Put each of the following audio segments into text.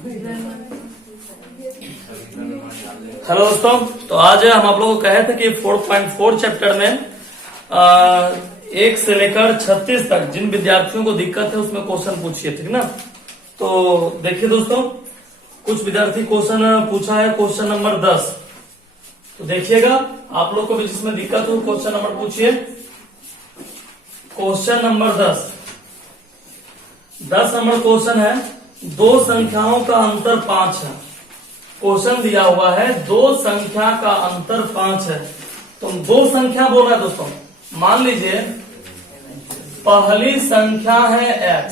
Hello दोस्तों, तो आज हम आप लोगों को कहे थे कि 4.4 चैप्टर में 1 से लेकर 36 तक जिन विद्यार्थियों को दिक्कत है उसमें क्वेश्चन पूछिए, ठीक ना। तो देखिए दोस्तों, कुछ विद्यार्थी क्वेश्चन पूछा है क्वेश्चन नंबर 10। तो देखिएगा, आप लोग को भी जिसमें दिक्कत हो क्वेश्चन नंबर पूछिए। क्वेश्चन नंबर 10 नंबर क्वेश्चन है, दो संख्याओं का अंतर 5 है। क्वेश्चन दिया हुआ है दो संख्या का अंतर 5 है। तो दो संख्या बोल रहा है दोस्तों, मान लीजिए पहली संख्या है x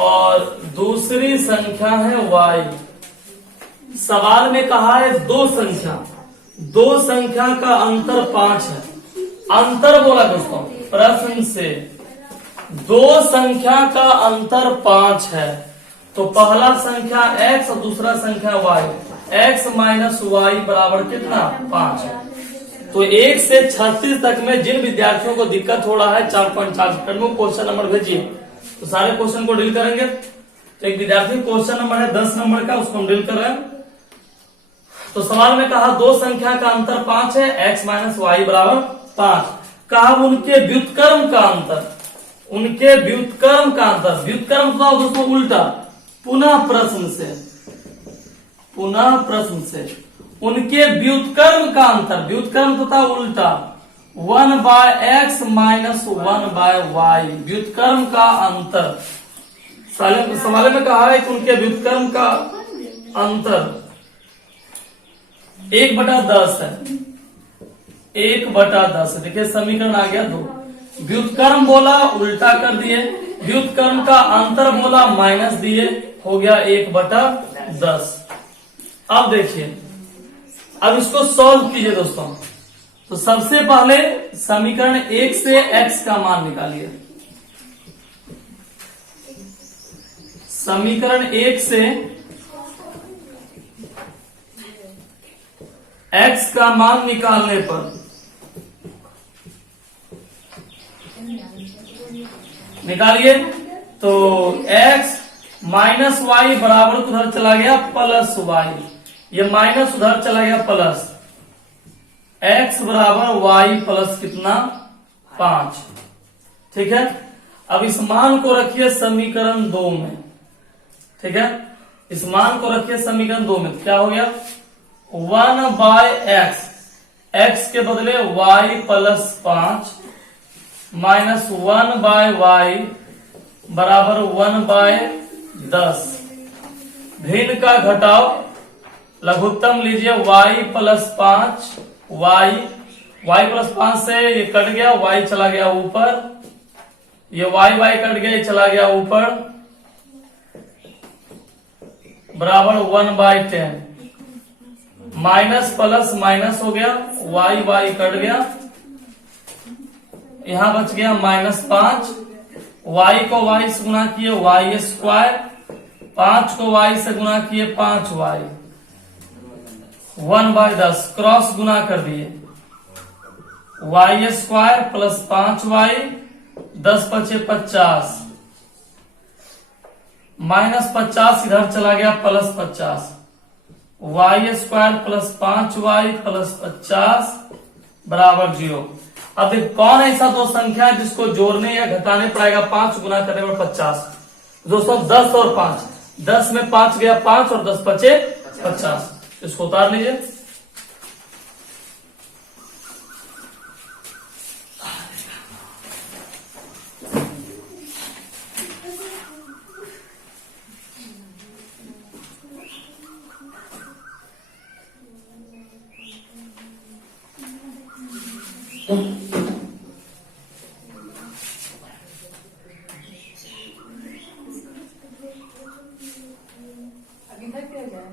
और दूसरी संख्या है y। सवाल में कहा है दो संख्या का अंतर 5 है। अंतर बोला दोस्तों, प्रश्न से दो संख्या का अंतर 5 है। तो पहला संख्या x और दूसरा संख्या y, x माइनस y बराबर कितना 5। तो 1 से 36 तक में जिन विद्यार्थियों को दिक्कत हो रहा है 4.4 चैप्टर में क्वेश्चन नंबर भेजिए। तो सारे क्वेश्चन को डील करेंगे। तो एक विद्यार्थी क्वेश्चन नंबर है 10 नंबर का, उसको हम डील कर रहे हैं। तो सवाल में कहा दो संख्या का अंतर 5 है, x माइनस y बराबर 5। कहा उनके व्युत्क्रम का अंतर, उनके व्युत्क्रम का अंतर, व्युत्क्रम तो दोस्तों उल्टा, पुनः प्रश्न से उनके व्युत्क्रम का अंतर, व्युत्क्रम तथा उल्टा 1/x माइनस 1/y, व्युत्क्रम का अंतर। सवाल में कहा है कि उनके व्युत्क्रम का अंतर 1/10 है, 1/10। देखिए समीकरण आ गया 2। व्युत्क्रम बोला उल्टा कर दिए, व्युत्क्रम का अंतर बोला माइनस दिए, हो गया 1/10। अब देखिए, अब इसको सॉल्व कीजिए दोस्तों। तो सबसे पहले समीकरण 1 से x का मान निकालिए। समीकरण 1 से x का मान निकालने पर निकालिए। तो x माइनस वाई बराबर उधर चला गया प्लस y, ये माइनस उधर चला गया प्लस, x बराबर y प्लस कितना 5। ठीक है, अब इस मान को रखिए समीकरण 2 में। ठीक है, इस मान को रखिए समीकरण 2 में। क्या हो गया 1/x, x के बदले y प्लस 5 माइनस 1/y बराबर 1/10। भिन्न का घटाव, लघुत्तम लीजिए y प्लस 5, y प्लस 5 से ये कट गया, y चला गया ऊपर, ये y कट गया, ये चला गया ऊपर, बराबर 1/10। माइनस प्लस माइनस हो गया, y कट गया, यहां बच गया -5। y को y से गुना किए y स्क्वायर, 5 को y से गुना किए 5y, 1/10 क्रॉस गुना कर दिए, y स्क्वायर प्लस 5y, 10 पचे 50, -50 इधर चला गया plus 50, y square plus 5y plus 50 बराबर 0। अब देख कौन ऐसा दो संख्या है जिसको जोड़ने या घटाने पड़ेगा 5 गुना करने पर 50। दोस्तों 10 और 5, 10 में 5 गया 5 और 10 बचे 50। इसको उतार लीजिए। अभी तक क्या गया है?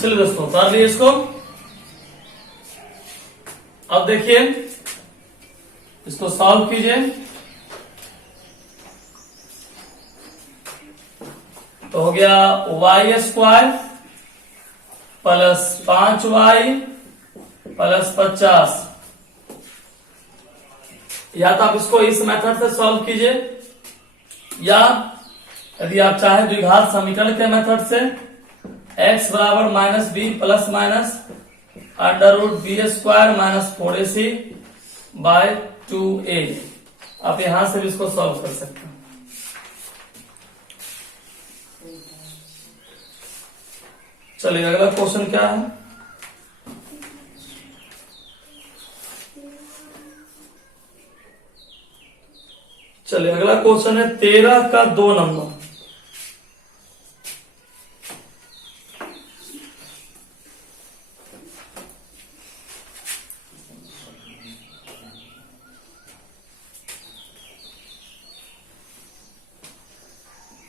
चलिए दोस्तों कर लिए इसको। अब देखिए इसको सॉल्व कीजिए। तो हो गया y² प्लस 5y प्लस 50। या तो आप इसको इस मेथड से सॉल्व कीजिए, या यदि आप चाहे द्विघात समीकरण के मेथड से x बराबर minus B plus minus under root b² minus 4ac by 2a, आप यहां से भी इसको सॉल्व कर सकते हैं। चलिए अगला क्वेश्चन क्या है। चलिए अगला क्वेश्चन है 13 का 2 नंबर।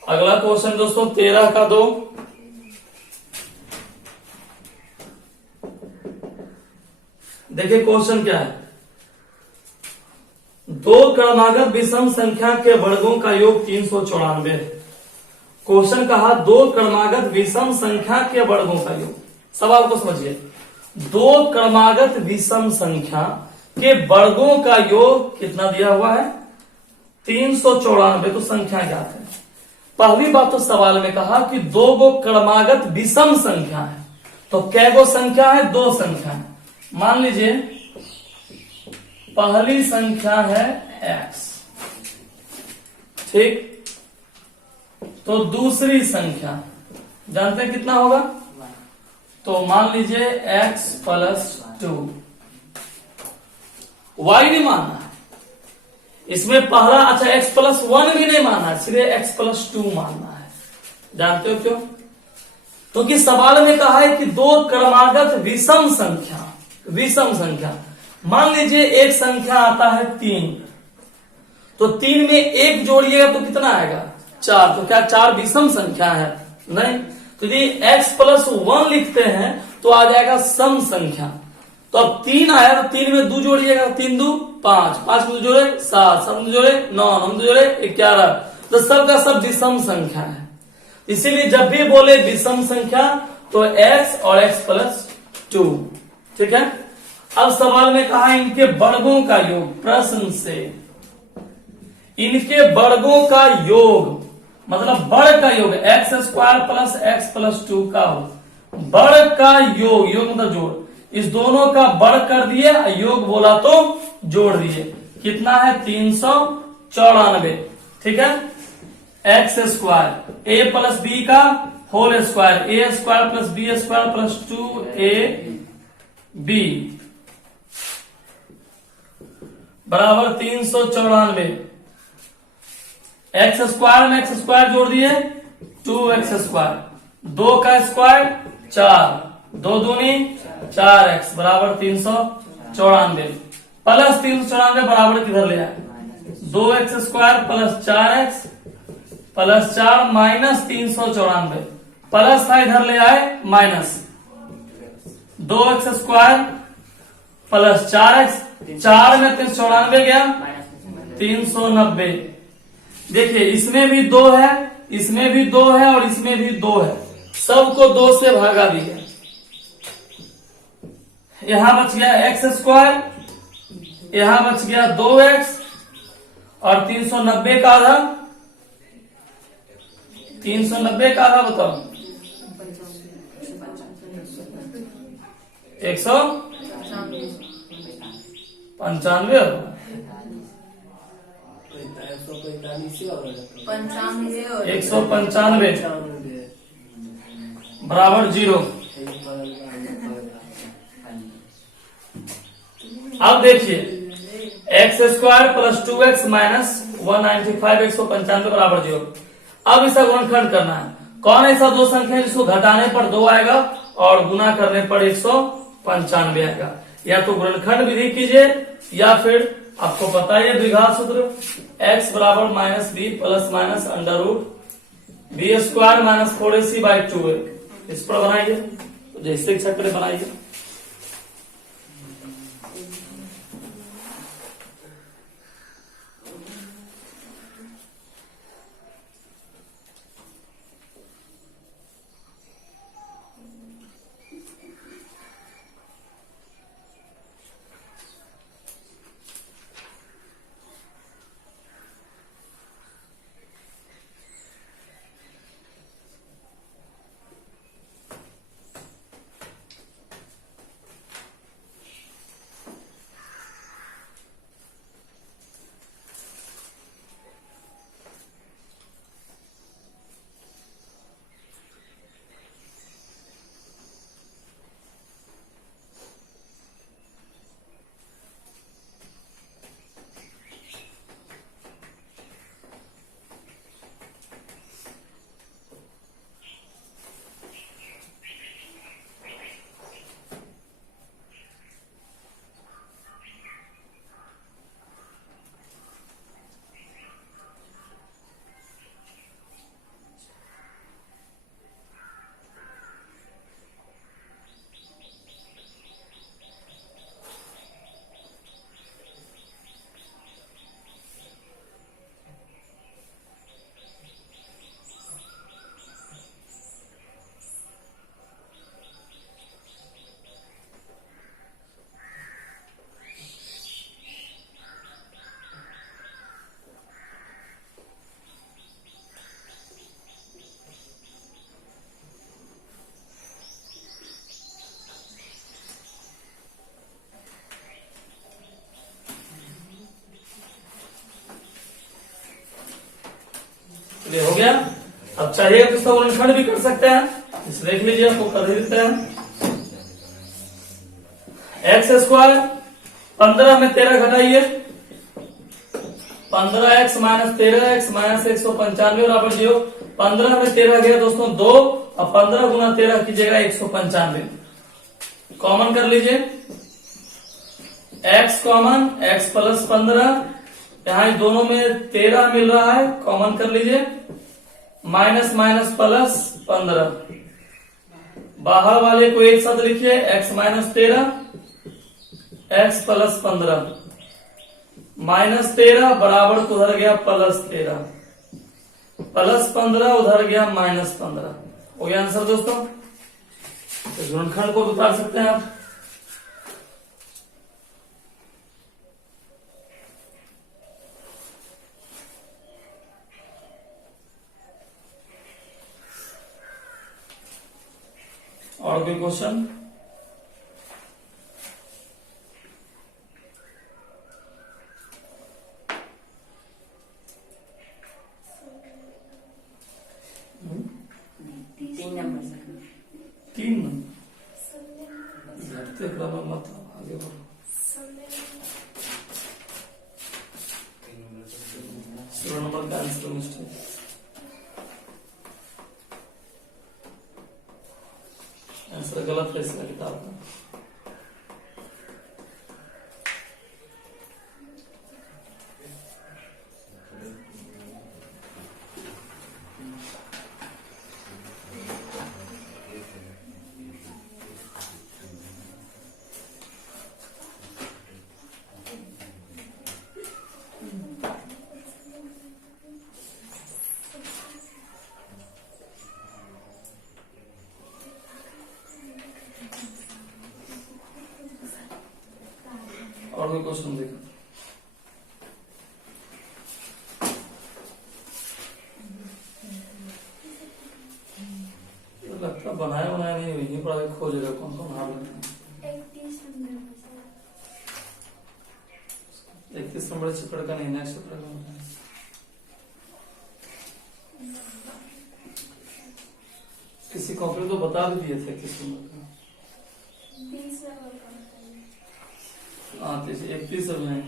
अगला क्वेश्चन दोस्तों 13 का 2। देखिए क्वेश्चन क्या है। दो क्रमागत विषम संख्या के वर्गों का योग 394 है। क्वेश्चन कहा दो क्रमागत विषम संख्या के वर्गों का योग। सवाल को समझिए, दो क्रमागत विषम संख्या के वर्गों का योग कितना दिया हुआ है 394। तो संख्या ज्ञात है। पहली बात तो सवाल में कहा कि दो गो क्रमागत विषम संख्या है, तो कै गो संख्या है, दो संख्या है। मान लीजिए पहली संख्या है x, ठीक, तो दूसरी संख्या जानते हैं कितना होगा, तो मान लीजिए x प्लस 2। y नहीं मानना है इसमें पहला, अच्छा x प्लस 1 भी नहीं मानना है, सिर्फ x प्लस 2 मानना है। जानते हो क्यों? क्योंकि सवाल में कहा है कि दो क्रमागत विषम संख्या, विषम संख्या, मान लीजिए एक संख्या आता है 3, तो 3 में एक जोड़िएगा तो कितना आएगा 4। तो क्या 4 विषम संख्या है? नहीं। तो यदि x प्लस 1 लिखते हैं तो आ जाएगा सम संख्या। तो अब 3 आया तो 3 में 2 जोड़िएगा, 3 2 5, 5 में 2 जोड़े 7, 7 में 2 जोड़े 9, 9 में 2 जोड़े 11। तो सब का सब विषम संख्या है। इसीलिए जब भी बोले विषम संख्या तो x और x प्लस 2, ठीक है। अब सवाल में कहा इनके वर्गों का योग, प्रश्न से इनके वर्गों का योग मतलब वर्ग का योग x² प्लस x प्लस 2 का वर्ग का योग, योग मतलब जोड़, इस दोनों का वर्ग कर दिए, योग बोला तो जोड़ दिए। कितना है 394, ठीक है। x² a प्लस b का whole square, a² plus b² plus 2ab बराबर 394। x² में x² जोड़ दिए 2x², 2 का स्क्वायर 4, 2 दूनी 4x बराबर 394 प्लस 394 बराबर किधर ले आए 2x² plus 4x plus 4 minus 394, plus था इधर ले आए माइनस 2x² प्लस 4x, 4 में 394 गया 390। देखिए इसमें भी 2 है, इसमें भी 2 है और इसमें भी 2 है, सबको 2 से भागा दिया। यहां बच गया x², यहां बच गया 2x और 390 का आधा, 390 का आधा बताओ 195 195 बराबर 0। अब देखिए x² प्लस 2x माइनस 195 195 बराबर 0। अब इसका गुणनखंड करना है। कौन ऐसा दो संख्या है जिसको घटाने पर 2 आएगा और गुना करने पर 195 आएगा? या तो गुणनखंड विधि कीजिए या फिर आपको पता है द्विघात सूत्र x बराबर minus B plus minus under root b² minus 4ac by 2a, इस पर बनाइए। तो जैसे इच्छा करे बनाइए। ये हो गया। अब चाहिए तो इसका गुणनखंड भी कर सकते हैं, इसे देख लीजिए, आपको कर देते हैं। एक्स स्क्वायर 15 में 13 घटाइए, 15x माइनस 13x माइनस 195 बराबर 0। 15 में 13 गया दोस्तों 2, अब 15 गुना 13 कीजिएगा 195, कॉमन कर लीजिए। x कॉमन, x प्लस 15, यहाँ दोनों में 13 मिल रहा है, कॉमन कर लीजिए। माइनस माइनस प्लस 15, बाहर वाले को एक साथ लिखिए, x minus 13 x plus 15 minus 13 बराबर तो उधर गया प्लस 13, प्लस 15 उधर गया माइनस 15। हो गया आंसर दोस्तों। तो गुणनखंड को उतार सकते हैं आप। और कोई क्वेश्चन? तीन घटते क्रम में मत आगे बढ़ो। सोलह नंबर का आंसर मिस्टेक। आंसर गलत है इसका किताब का। और कोई क्वेश्चन देखो। लगता है बनाया बनाया नहीं हुई, यहीं पर खोजेगा कौन कौन हाल है। 31 नंबर चैप्टर का नहीं, नेक्स्ट चैप्टर का। किसी कॉपी तो बता भी दिए थे 31 नंबर का। हाँ 31 में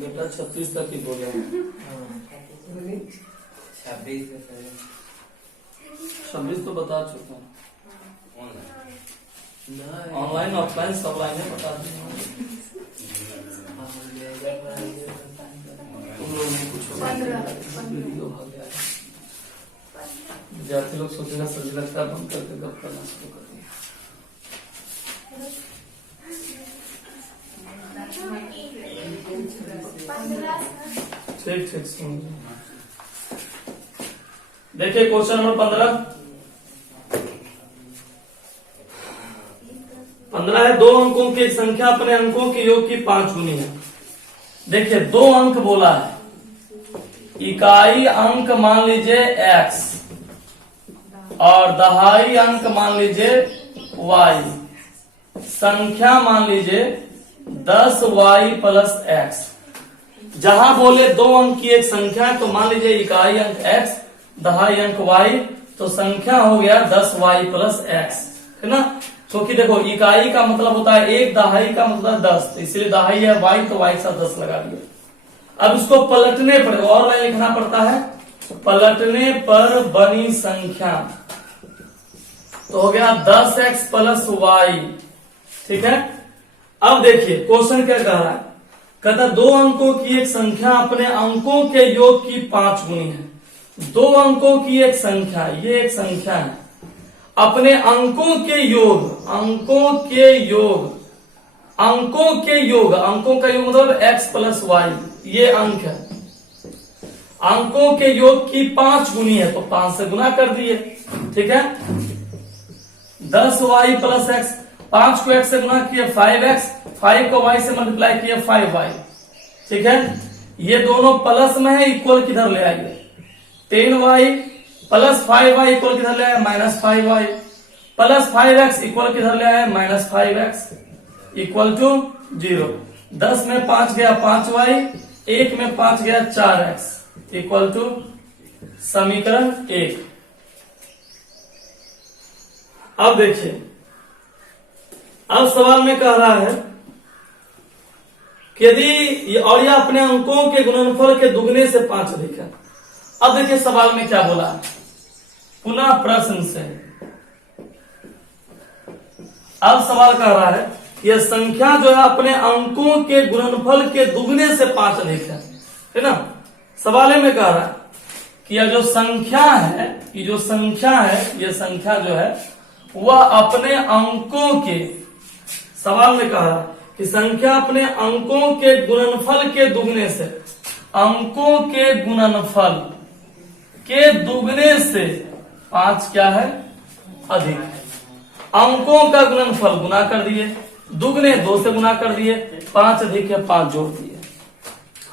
बेटा 36 तक ही बोला। 26 तो बता चुका हूँ। ऑनलाइन ऑफलाइन सब लाइनें बता दी तुम लोग ने कुछ वीडियो हो गया है। विद्यार्थी लोग सोचेगा सही लगता है बंद करके गप करना शुरू कर दिया। ठीक ठीक समझो। देखिए क्वेश्चन नंबर 15 है, 2 अंकों की एक संख्या अपने अंकों के योग की 5 गुनी है। देखिए 2 अंक बोला है, इकाई अंक मान लीजिए x और दहाई अंक मान लीजिए y, संख्या मान लीजिए 10y + x। जहां बोले 2 अंक की एक संख्या तो मान लीजिए इकाई अंक x दहाई अंक y, तो संख्या हो गया 10y + x, है ना। क्योंकि देखो इकाई का मतलब होता है 1, दहाई का मतलब 10, तो इसलिए दहाई है y, तो y के साथ 10 लगा दिया। अब इसको पलटने पर और लाइन लिखना पड़ता है, पलटने पर बनी संख्या तो हो गया 10x + y, ठीक है। अब देखिए क्वेश्चन क्या कह रहा है, कहता 2 अंकों की एक संख्या अपने अंकों के योग की 5 गुनी है। 2 अंकों की एक संख्या, ये एक संख्या है, अपने अंकों के योग, अंकों के योग, अंकों के योग, अंकों का योग मतलब x + y, ये अंक है, अंकों के योग की 5 गुनी है तो 5 से गुना कर दिए, ठीक है। 10y + x, 5 को x से गुना किए 5x, 5 को y से मल्टीप्लाई किए 5y, ठीक है। ये दोनों प्लस में है, इक्वल किधर ले आइए, 10y + 5y इक्वल किधर ले आए -5y, + 5x इक्वल किधर ले आए -5x, इक्वल टू 0। 10 में 5 गया 5y, 1 में 5 गया 4x, इक्वल टू समीकरण 1। अब देखिए, अब सवाल में कह रहा है कि यदि और यह अपने अंकों के गुणनफल के दुगने से 5 अधिक है। अब देखिए सवाल में क्या बोला है, पुनः प्रश्न से। अब सवाल कह रहा है यह संख्या जो है अपने अंकों के गुणनफल के दुगने से 5 अधिक है ना। सवाल में कह रहा है कि यह जो संख्या है, ये जो संख्या है, ये संख्या जो है वह अपने अंकों के, सवाल में कह रहा है कि संख्या अपने अंकों के गुणनफल के दुगने से, अंकों के गुणनफल के दुगने से 5 क्या है अधिक है। अंकों का गुणनफल गुना कर दिए, दुगने 2 से गुना कर दिए, 5 अधिक है 5 जोड़ दिए,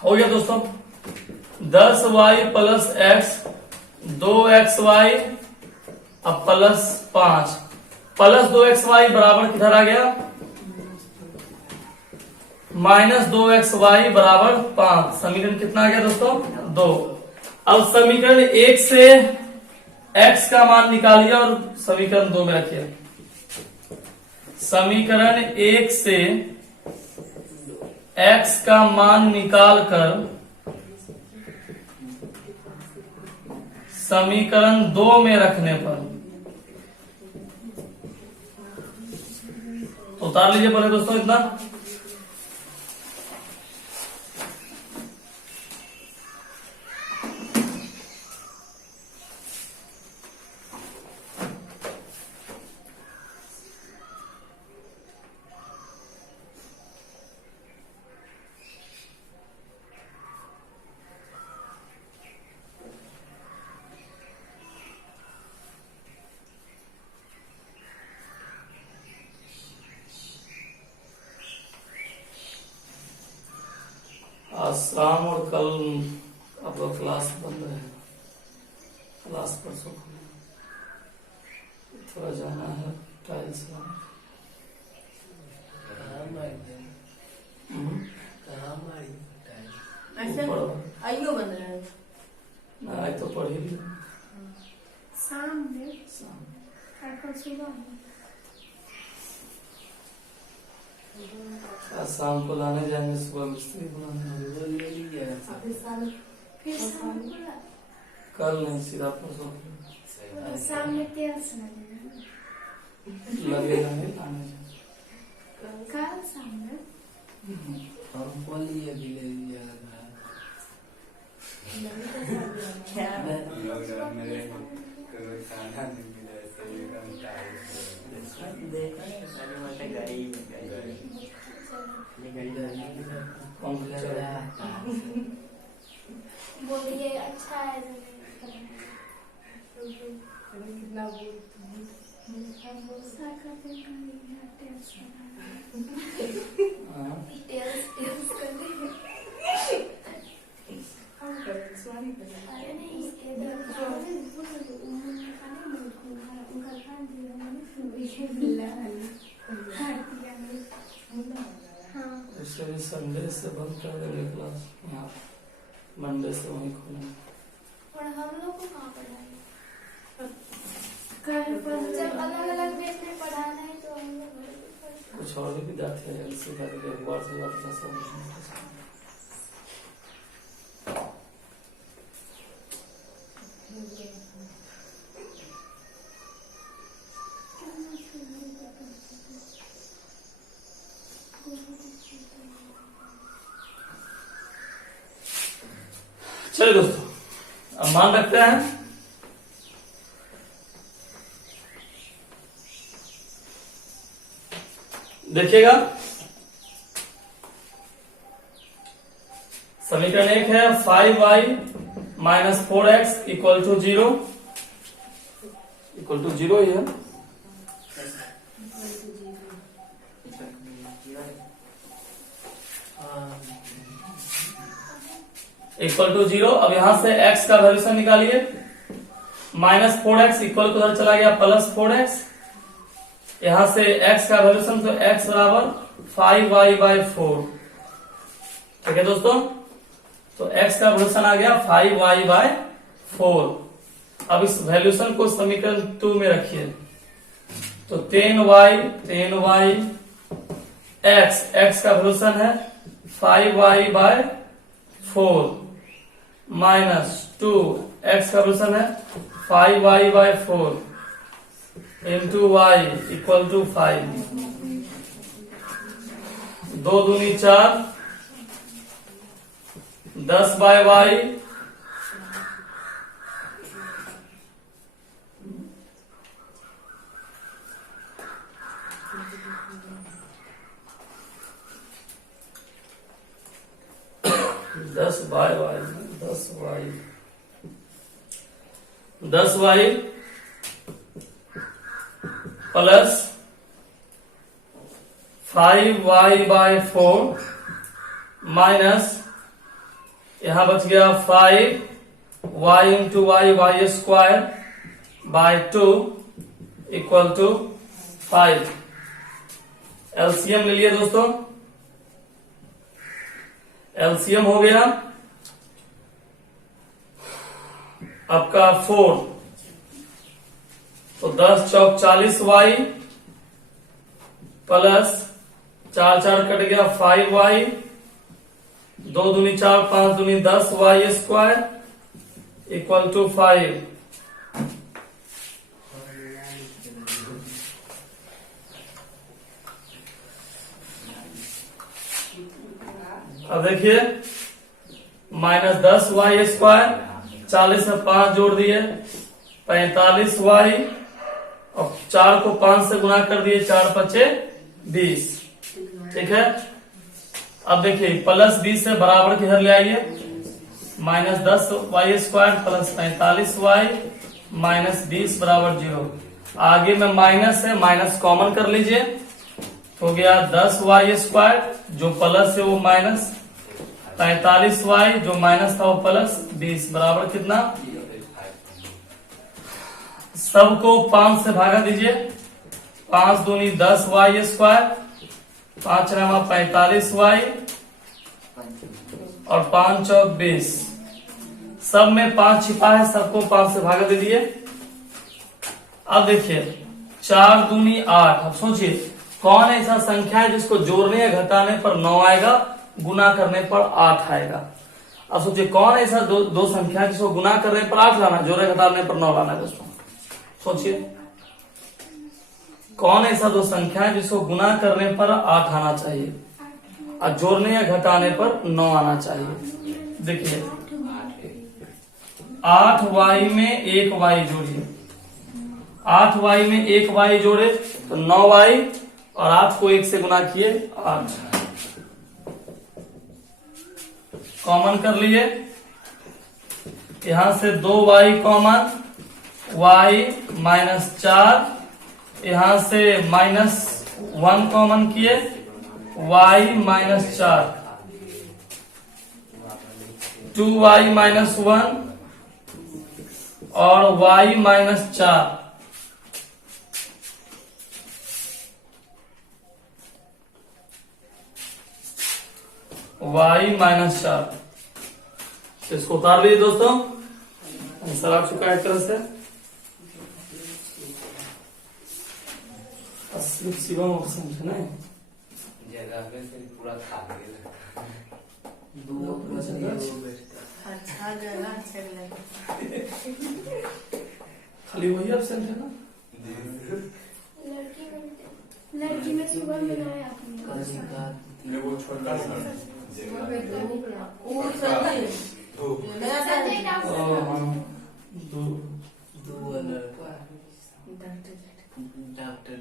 हो गया दोस्तों 10y + x, 2xy अब +5, +2xy बराबर किधर आ गया -2xy बराबर 5। समीकरण कितना आ गया दोस्तों 2। अब समीकरण 1 से x का मान निकालिए और समीकरण 2 में रखिए। समीकरण 1 से x का मान निकालकर समीकरण 2 में रखने पर, तो उतार लीजिए पहले दोस्तों इतना। आज शाम और कल आपका क्लास बंद है, क्लास परसों थोड़ा जाना है टाइल्स आइयो बंद रहे आज तो पढ़ी भी शाम में आज शाम को लाने जाएंगे, सुबह मिस्त्री बनाने। फिर शाम को कल नहीं, सीधा परसों शाम में तेल सुना देना लगेगा नहीं लाने में। कल शाम में बोलिए अच्छा है कितना इसके लिए संडे से बंद कर देंगे क्लास, यहाँ मंडे से वहीं खोलेंगे। और हम लोग को कहाँ पढ़ाएंगे? जब अलग अलग डेट में पढ़ाना है तो हम लोग कुछ और भी विद्यार्थी है से करके एक बार से बात कर सकते हैं। चलिए दोस्तों, अब मान रखते हैं। देखिएगा, समीकरण 1 है 5y minus 4x equal to 0 ही है। Equal to 0। अब यहां से x का वैल्यूशन निकालिए। माइनस 4x इक्वल टू उधर चला गया प्लस 4x। यहां से x का वैल्यूशन तो x बराबर 5y/4। ठीक है दोस्तों, तो x का वैल्यूशन आ गया 5y/4। अब इस वैल्यूशन को समीकरण 2 में रखिए, तो 10y x का वैल्यूशन है 5y/4 माइनस 2 x का वैल्यूशन है 5y/4 into y equal to 5। 2 दूनी 4, 10/y दस वाई प्लस 5y/4 माइनस यहां बच गया 5y into y square by 2 equal to 5। LCM ले लिए दोस्तों, एलसीएम हो गया आपका 4, तो 10 चौक 40y प्लस 4 4 कट गया 5y, 2 दूनी 4, 5 दूनी 10y स्क्वायर इक्वल टू 5। अब देखिए माइनस 10y स्क्वायर, 40 में 5 जोड़ दिए 45y और 4 को 5 से गुणा कर दिए, 4 5 20। ठीक है, अब देखिए प्लस 20 से बराबर किधर ले आइए, minus 10y square plus 45y minus 20 बराबर 0। आगे में माइनस है, माइनस कॉमन कर लीजिए, हो गया 10y स्क्वायर जो प्लस है वो माइनस, 45y जो माइनस था वो प्लस 20 बराबर कितना, सबको 5 से भागा दीजिए। 5 दूनी 10y स्क्वायर, 5 नामा 45y और 5 चौक 20। सब में 5 छिपा है, सबको 5 से भागा दीजिए। अब देखिए 4 दूनी 8। अब सोचिए कौन ऐसा संख्या है जिसको जोड़ने या घटाने पर 9 आएगा, गुना करने पर 8 आएगा। अब सोचिए कौन ऐसा दो संख्या है जिसको गुना करने पर 8 लाना, जोड़े घटाने पर 9 लाना है दोस्तों। सोचिए कौन ऐसा दो संख्या है जिसको गुना करने पर 8 आना चाहिए और जोड़ने या घटाने पर 9 आना चाहिए। देखिए 8y में 1y जोड़िए, 8y में 1y जोड़े तो 9y और 8 को 1 से गुना किए 8, कॉमन कर लिए, यहां से 2y कॉमन, y -4, यहां से -1 कॉमन किए, y -4, 2y -1 और y -4, y -4। इसको उतार लीजिए दोस्तों, आंसर आ चुका है एक तरह से। असली शिवम ऑप्शन है ना, जगह पे से पूरा खाली है। अच्छा जगह अच्छा लगे। खाली वही ऑप्शन है ना। लड़की में सुबह मिला है आपने। वो छोटा सा वो सही मेरा संजय नाम से दो दो लड़का डॉक्टर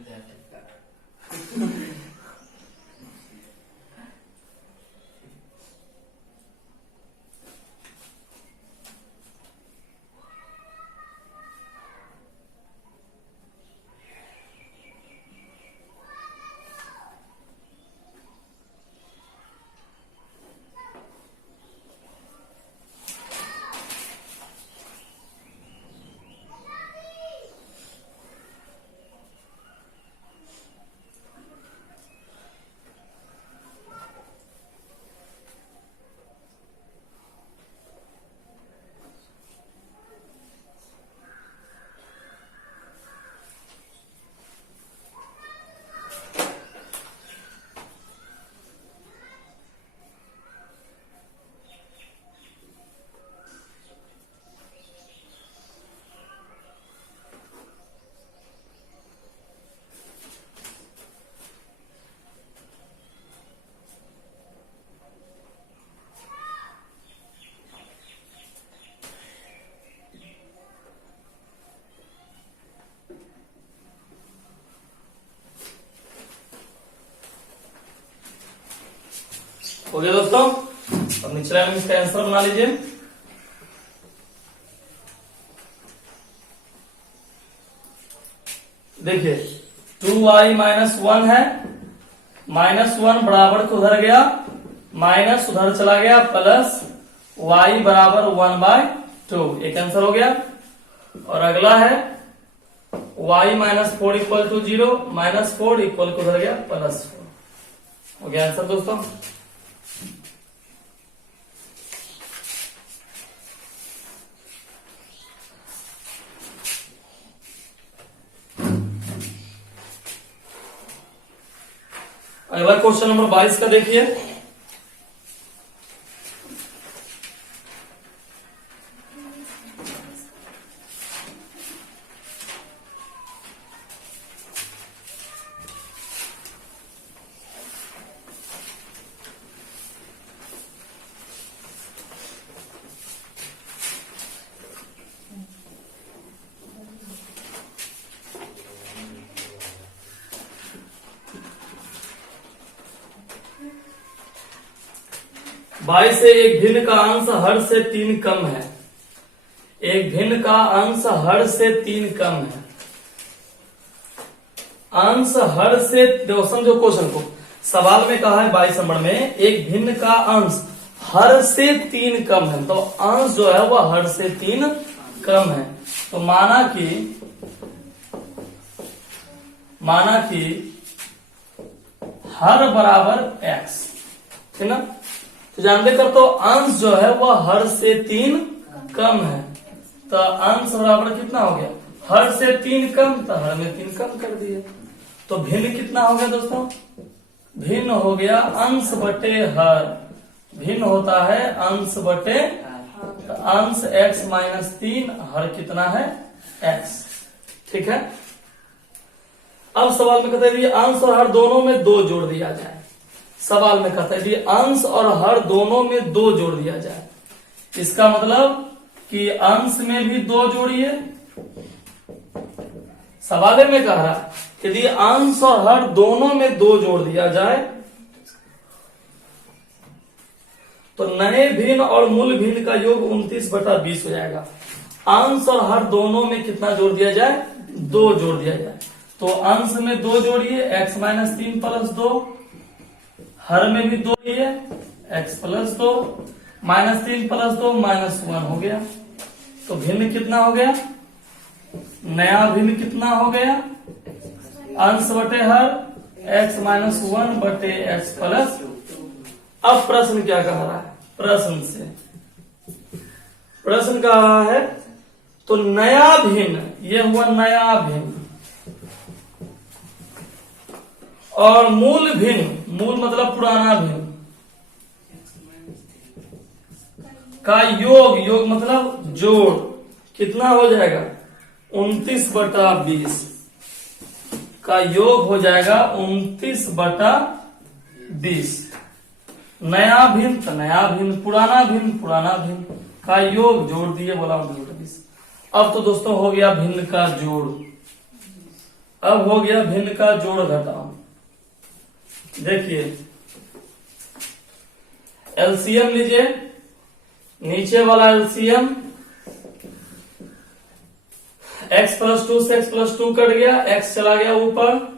हो गया दोस्तों। अब निचला में इसका आंसर बना लीजिए। देखिए 2y -1 है, -1 बराबर को उधर गया, माइनस उधर चला गया, प्लस y बराबर 1/2, एक आंसर हो गया। और अगला है y -4 = 0, -4 इक्वल को उधर गया +4, हो गया आंसर दोस्तों। अगला क्वेश्चन नंबर 22 का देखिए। बाईस से एक भिन्न का अंश हर से 3 कम है, एक भिन्न का अंश हर से 3 कम है। अंश हर से, देखो समझो क्वेश्चन को, सवाल में कहा है 22 नंबर में एक भिन्न का अंश हर से 3 कम है, तो अंश जो है वह हर से 3 कम है। तो माना कि हर बराबर x, ठीक ना। तो जानते कर, तो अंश जो है वह हर से 3 कम है, तो अंश बराबर कितना हो गया, हर से 3 कम, तो हर में 3 कम कर दिए। तो भिन्न कितना हो गया दोस्तों, भिन्न हो गया अंश बटे हर, भिन्न होता है अंश बटे तो अंश x माइनस 3 हर कितना है x। ठीक है। अब सवाल में कहते हैं अंश और हर दोनों में 2 जोड़ दिया जाए। सवाल में कहते हैं अंश और हर दोनों में 2 जोड़ दिया जाए। इसका मतलब कि अंश में भी 2 जोड़िए। सवाल में कह रहा है यदि अंश और हर दोनों में 2 जोड़ दिया जाए तो नए भिन्न और मूल भिन्न का योग 29/20 हो जाएगा। अंश और हर दोनों में कितना जोड़ दिया जाए? 2 जोड़ दिया जाए। तो अंश में 2 जोड़िए x माइनस 3 प्लस 2, हर में भी 2 जोड़िए x plus 2, minus 3 plus 2 minus 1 हो गया। तो भिन्न कितना हो गया? नया भिन्न कितना हो गया? अंश बटे हर x माइनस 1 बटे x प्लस। अब प्रश्न क्या कह रहा है? प्रश्न कह रहा है तो नया भिन्न, ये हुआ नया भिन्न, और मूल भिन्न, मूल मतलब पुराना भिन्न का योग, योग मतलब जोड़ कितना हो जाएगा? 29/20 का योग हो जाएगा 29/20। नया भिन्न तो नया भिन्न, पुराना भिन्न का योग जोड़ दिए, बोला 29/20। अब तो दोस्तों हो गया भिन्न का जोड़। अब हो गया भिन्न का जोड़ घटाव। देखिए एलसीएम लीजिए, नीचे वाला एलसीएम x प्लस 2 से x प्लस 2 कट गया, x चला गया ऊपर,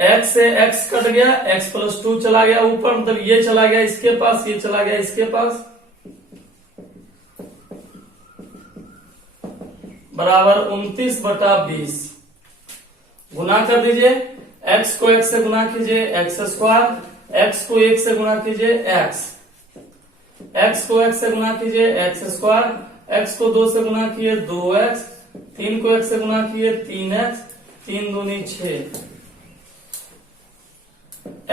x से x कट गया, x प्लस 2 चला गया ऊपर, मतलब ये चला गया इसके पास, ये चला गया इसके पास, बराबर 29/20। गुना कर दीजिए, x को x से गुना कीजिए x², x को 1 से गुना कीजिए x को x से गुना कीजिए x², x को 2 से गुना किए 2x, 3 को 1 से गुना किए 3x, 3 दूनी 6,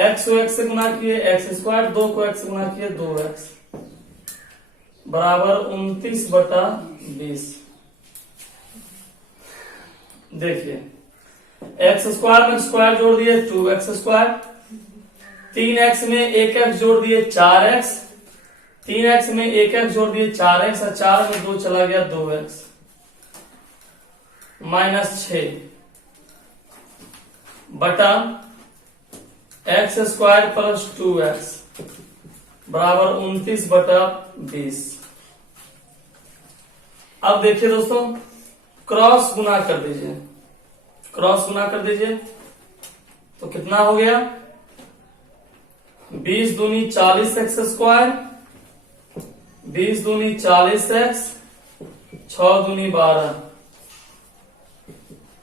x को x से गुना किए x², 2 को x से गुना किए 2x, बराबर 29/20। देखिए x² में स्क्वायर जोड़ दिए 2x², 3x में 1x जोड़ दिए 4x, 3x में 1x जोड़ दिए 4x, और 4 में 2 चला गया 2x, माइनस 6 बटा x² प्लस 2x बराबर 29/20। अब देखिए दोस्तों क्रॉस गुना कर दीजिए, क्रॉस गुना कर दीजिए तो कितना हो गया? 20 दूनी 40x², 20 दूनी 40x, 6 दूनी 12,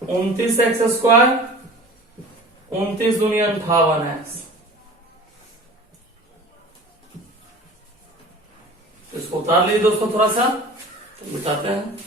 29x², 29 दूनी 58x। इसको उतार लीजिए दोस्तों थोड़ा सा, तो बताते हैं।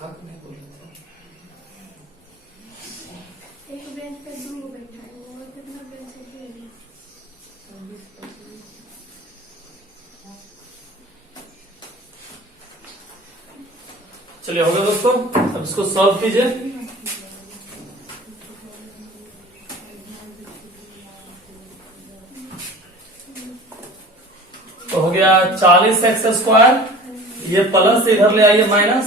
खा के नहीं बोल रहे एक बेंच पे 2 लोग बैठा है और कितना बेंच है ये? चलिए हो गया दोस्तों, अब इसको सॉल्व कीजिए। तो हो गया 40x², ये प्लस इधर ले आइए minus,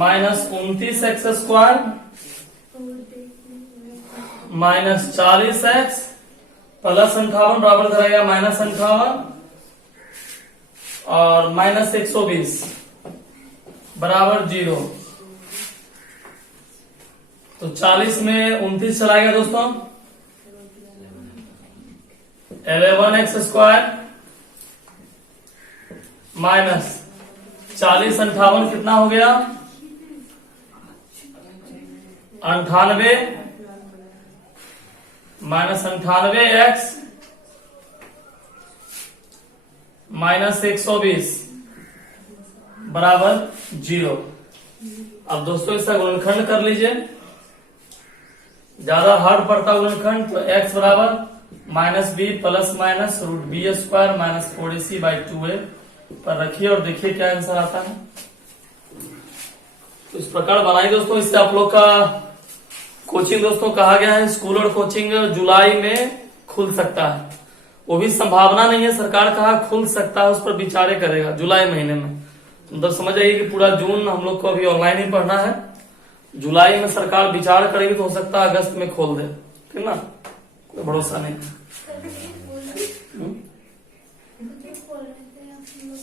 minus 29x² minus 40x plus 58 बराबर करेगा माइनस 58 और माइनस 120 बराबर 0। तो 40 में 29 चलाएगा दोस्तों, 11x² माइनस 40 58 कितना हो गया 98 माइनस 98x माइनस 120 बराबर 0। अब दोस्तों इसका गुणनखंड कर लीजिए, ज्यादा हार्ड पड़ता गुणनखंड, तो x बराबर minus B plus minus √b² minus 4ac/2a पर रखिए और देखिए क्या आंसर आता है। तो इस प्रकार बनाइए दोस्तों। इससे आप लोग का कोचिंग दोस्तों कहा गया है, स्कूल और कोचिंग जुलाई में खुल सकता है, वो भी संभावना नहीं है, सरकार कहा खुल सकता है, उस पर विचारे करेगा जुलाई महीने में। मतलब समझ आइए कि पूरा जून हम लोग को अभी ऑनलाइन ही पढ़ना है, जुलाई में सरकार विचार करेगी तो हो सकता है अगस्त में खोल दे, ठीक ना, कोई भरोसा नहीं। बोल रहे थे आप लोग।